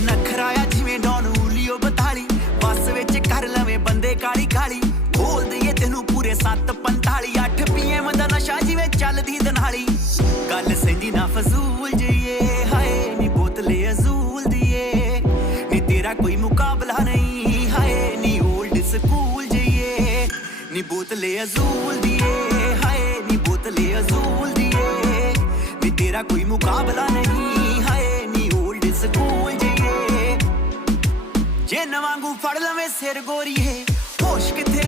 ਨਖਰਾਇਆ ਜਿਵੇਂ ਡੌਨ ਊਲੀਓ 42 ਬੱਸ ਵਿੱਚ ਕਰ ਲਵੇਂ ਬੰਦੇ ਕਾਲੀ ਕਾਲੀ ਖੋਲ ਦਈਏ ਤੈਨੂੰ ਪੂਰੇ 7:45 8 PM ਦਾ ਨਸ਼ਾ ਜਿਵੇਂ ਚੱਲਦੀ ਦਨਾਲੀ ਗੱਲ ਸੈਂਦੀ ਨਾ ਫਜ਼ੂਲ ਜਈਏ ਹਾਏ ਨੀ ਬੋਤਲੇ ਅਜ਼ੂਲ ਦੀਏ ਨੀ ਤੇਰਾ ਕੋਈ ਮੁਕਾਬਲਾ ਨਹੀਂ ਹਾਏ ਨੀ ਓਲਡ ਸਕੂਲ ਜਈਏ ਨੀ ਬੋਤਲੇ ਅਜ਼ੂਲ ਦੀਏ ਹਾਏ ਨੀ ਬੋਤਲੇ ਅਜ਼ੂਲ ਦੀਏ ਨੀ ਤੇਰਾ ਕੋਈ ਮੁਕਾਬਲਾ ਨਹੀਂ ਹਾਏ ਨੀ ਓਲਡ ਸਕੂਲ ਜਈਏ ਜੇ ਨਵਾਂਗੂ ਫੜ ਲਵੇਂ ਸਿਰ ਗੋਰੀਏ